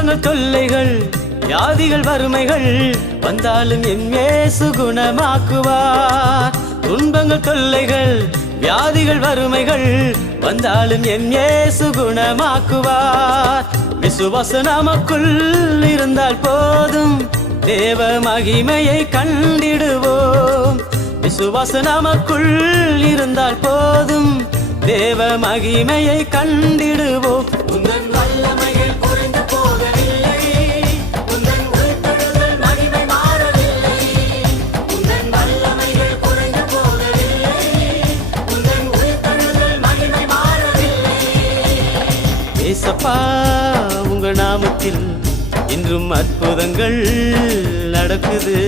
துன்பங்கள் தொல்லைகள் வியாதிகள் வறுமைகள் வந்தாலும் என் இயேசு குணமாக்குவார். துன்பங்கள் தொல்லைகள் வியாதிகள் வறுமைகள் வந்தாலும் என் இயேசு குணமாக்குவார். விசுவாச நமக்குள் இருந்தால் போதும் தேவ மகிமையை கண்டிடுவோம். விசுவாச நமக்குள் இருந்தால் போதும் தேவ மகிமையை கண்டிடுவோம். உந்தன் வல்லமைகள் குறைந்து போகவில்லை, உந்தன் உயிர்த்தெழுதல் மகிமை மாறவில்லை. உந்தன் வல்லமைகள் குறைந்து போகவில்லை, உந்தன் உயிர்த்தெழுதல் மகிமை மாறவில்லை. ஏசப்பா உங்க நாமத்தில் இன்றும் அற்புதங்கள் நடக்குது.